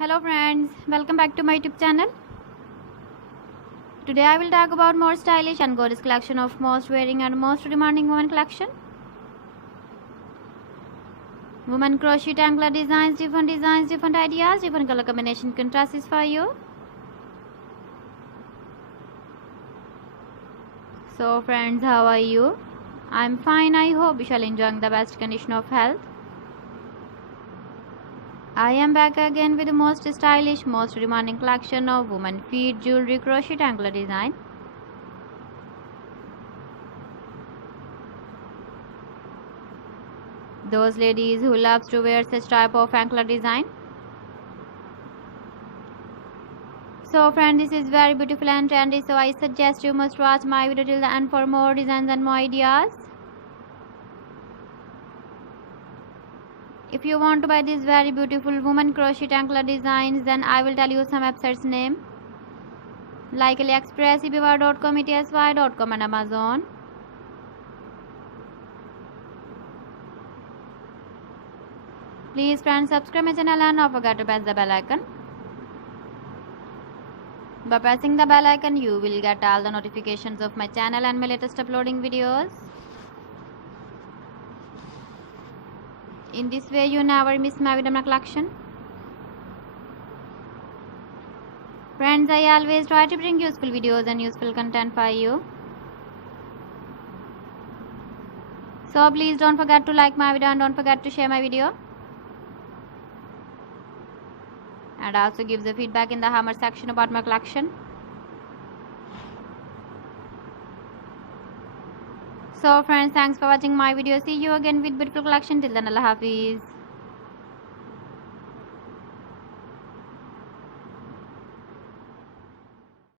Hello friends, welcome back to my YouTube channel. Today I will talk about more stylish and gorgeous collection of most wearing and most demanding women collection. Women crochet anklet designs, different ideas, different color combination contrasts for you. So friends, how are you? I'm fine. I hope you shall enjoying the best condition of health. I am back again with the most stylish, most demanding collection of women feet jewelry crochet anklet design. Those ladies who loves to wear such type of anklet design. So friend, this is very beautiful and trendy, so I suggest you must watch my video till the end for more designs and more ideas. If you want to buy these very beautiful woman crochet anklet designs, then I will tell you some websites name like AliExpress, eBay.com, ETSY.com and Amazon. Please friends, subscribe my channel and don't forget to press the bell icon. By pressing the bell icon, you will get all the notifications of my channel and my latest uploading videos. In this way, you never miss my video collection. Friends, I always try to bring useful videos and useful content for you. So please don't forget to like my video and don't forget to share my video. And also give the feedback in the hammer section about my collection. So friends, thanks for watching my video. See you again with beautiful collection. Till then, Allah Hafiz.